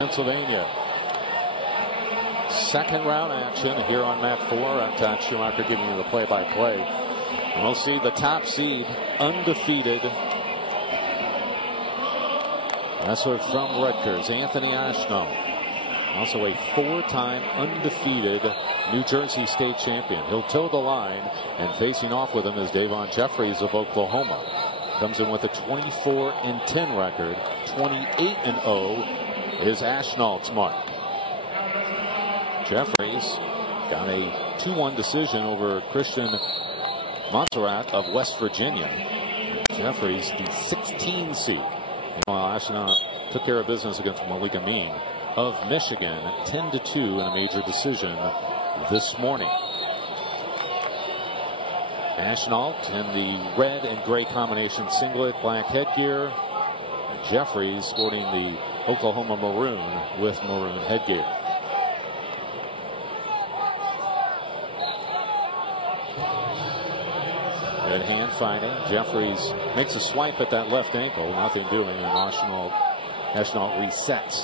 Pennsylvania. Second round action here on mat 4. I'm Todd Schumacher giving you the play-by-play. And we'll see the top seed undefeated wrestler from Rutgers, Anthony Ashnault. Also a 4-time undefeated New Jersey state champion. He'll toe the line, and facing off with him is Davion Jeffries of Oklahoma. Comes in with a 24-10 record. 28-0 is Ashnault's mark. Jeffries got a 2-1 decision over Christian Montserrat of West Virginia. Jeffries, the 16 seed. While Ashnault took care of business against Malik Amin of Michigan, 10-2 in a major decision this morning. Ashnault in the red and gray combination singlet, black headgear. And Jeffries sporting the Oklahoma maroon with maroon headgear. Good hand fighting. Jeffries makes a swipe at that left ankle. Nothing doing, and Ashnault resets.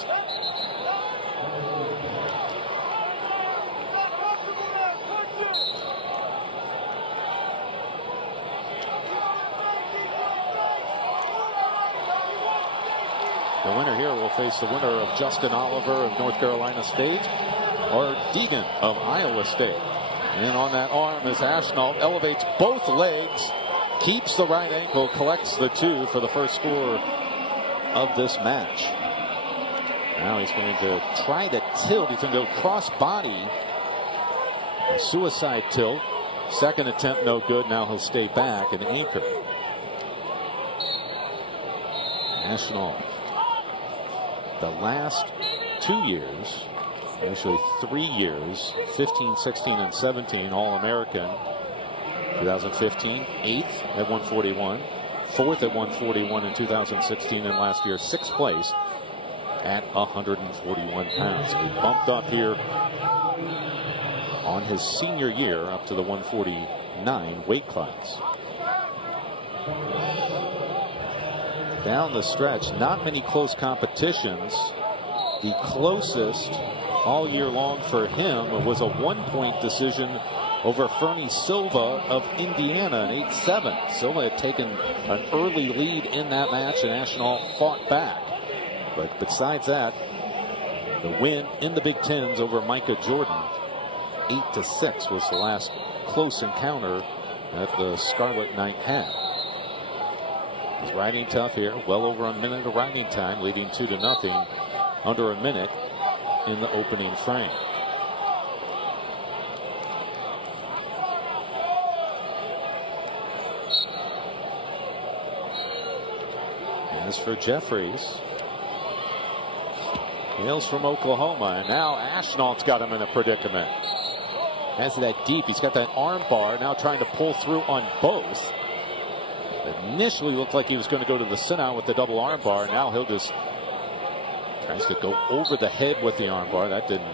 The winner here will face the winner of Justin Oliver of North Carolina State or Deegan of Iowa State. And on that arm as Ashnault elevates both legs, keeps the right ankle, collects the 2 for the first score of this match. Now he's going to try to tilt. He's going to go cross body. A suicide tilt. Second attempt no good. Now he'll stay back and anchor. Ashnault, the last 2 years, actually 3 years, 15, 16, and 17, All-American. 2015, 8th at 141, 4th at 141 in 2016, and last year 6th place at 141 pounds. He bumped up here on his senior year up to the 149 weight class. Down the stretch, not many close competitions. The closest all year long for him was a 1-point decision over Fernie Silva of Indiana, an 8-7. Silva had taken an early lead in that match, and Ashnault fought back. But besides that, the win in the Big Tens over Micah Jordan, 8-6, was the last close encounter that the Scarlet Knight had. He's riding tough here, well over a minute of riding time, leading 2-0, under a minute in the opening frame. As for Jeffries, hails from Oklahoma, and now Ashnault's got him in a predicament. Has that deep, he's got that arm bar, now trying to pull through on both. Initially looked like he was going to go to the sit-out with the double arm bar. Now he'll just tries to go over the head with the arm bar. That didn't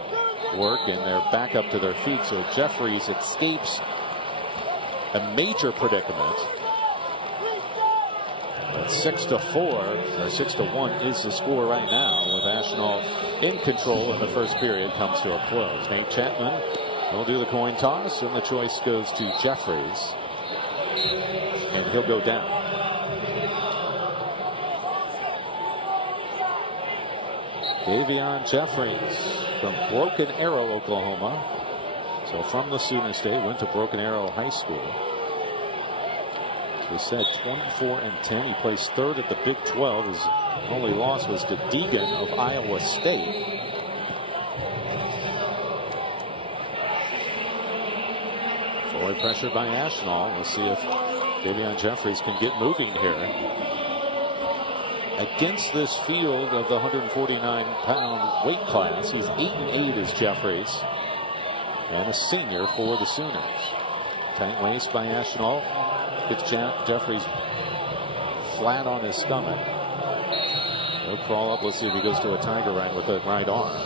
work, and they're back up to their feet. So Jeffries escapes a major predicament. But 6-4 or 6-1 is the score right now, with Ashnault in control, and the first period comes to a close. Nate Chapman will do the coin toss, and the choice goes to Jeffries, and he'll go down. Davion Jeffries from Broken Arrow, Oklahoma. So from the Sooner State, went to Broken Arrow High School. As we said, 24-10. He placed 3rd at the Big 12. His only loss was to Deegan of Iowa State. Forward pressure by Ashnault. We'll see if Davion Jeffries can get moving here. Against this field of the 149-pound weight class, he's 8-8 as Jeffries, and a senior for the Sooners. Tight waist by Ashnault. Gets Jeffries flat on his stomach. He'll crawl up. Let's see if he goes to a tiger ride with that right arm.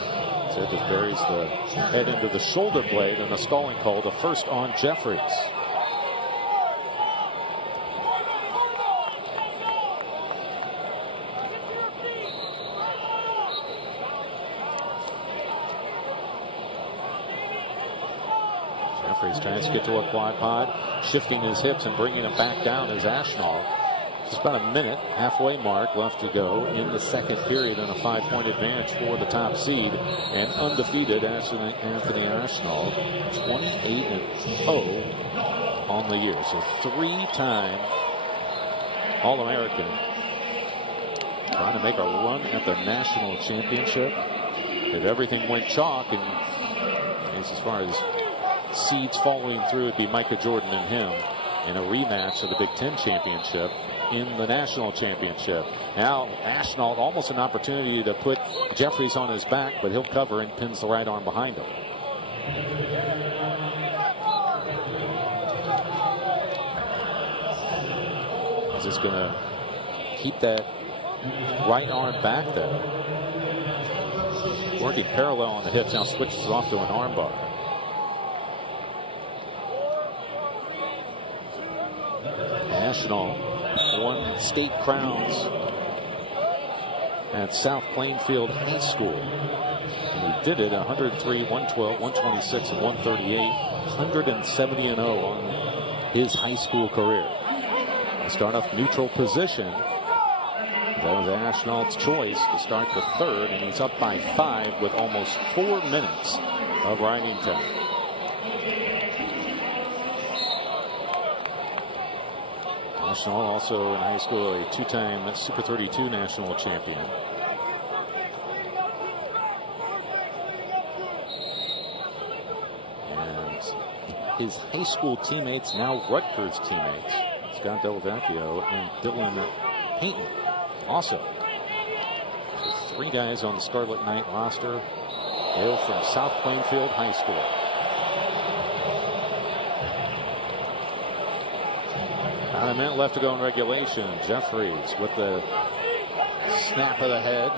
So it just buries the head into the shoulder blade, and a stalling call, the first on Jeffries. Jeffries tries to get to a quad pod, shifting his hips and bringing it back down is Ashnault. Just about a minute, halfway mark left to go in the second period, and a 5-point advantage for the top seed and undefeated Anthony Ashnault, 28-0 on the year. So 3-time All-American, trying to make a run at the national championship. If everything went chalk, and as far as seeds following through, it'd be Micah Jordan and him in a rematch of the Big Ten championship in the national championship. Now Ashnault almost an opportunity to put Jeffries on his back, but he'll cover and pins the right arm behind him. He's just going to keep that right arm back there. Working parallel on the hips, now switches off to an arm bar. Ashnault won state crowns at South Plainfield High School. And he did it 103, 112, 126, and 138, 170-0 on his high school career. Start off neutral position. That was Ashnault's choice to start the third, and he's up by 5 with almost 4 minutes of riding time. Ashnault also in high school a 2-time Super 32 national champion. And his high school teammates, now Rutgers teammates, Scott Delvecchio and Dylan Payton. Also, so 3 guys on the Scarlet Knight roster hail from South Plainfield High School. About a minute left to go in regulation. Jeffries with the snap of the head.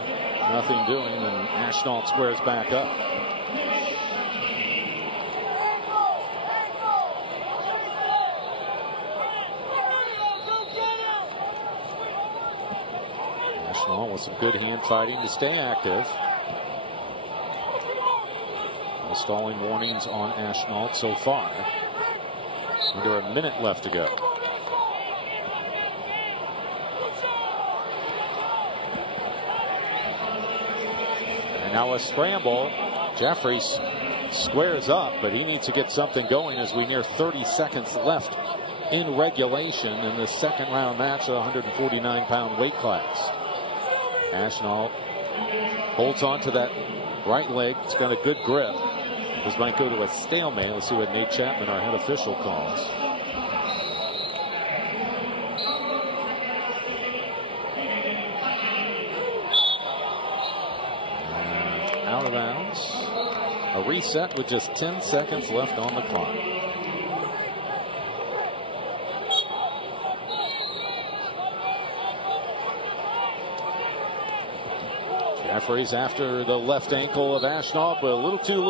Nothing doing, and Ashnault squares back up. Ashnault with some good hand fighting to stay active. No stalling warnings on Ashnault so far. Under a minute left to go. Now a scramble. Jeffries squares up, but he needs to get something going as we near 30 seconds left in regulation in the second round match of the 149-pound weight class. Ashnault holds on to that right leg. It's got a good grip. This might go to a stalemate. Let's see what Nate Chapman, our head official, calls. Out of bounds. A reset with just 10 seconds left on the clock. Jeffries after the left ankle of Ashnault, but a little too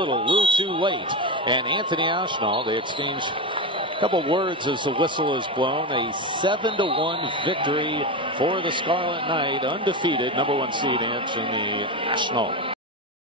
late. And Anthony Ashnault, they exchange a couple words as the whistle is blown. A 7-1 victory for the Scarlet Knight, undefeated #1 seed Anthony Ashnault.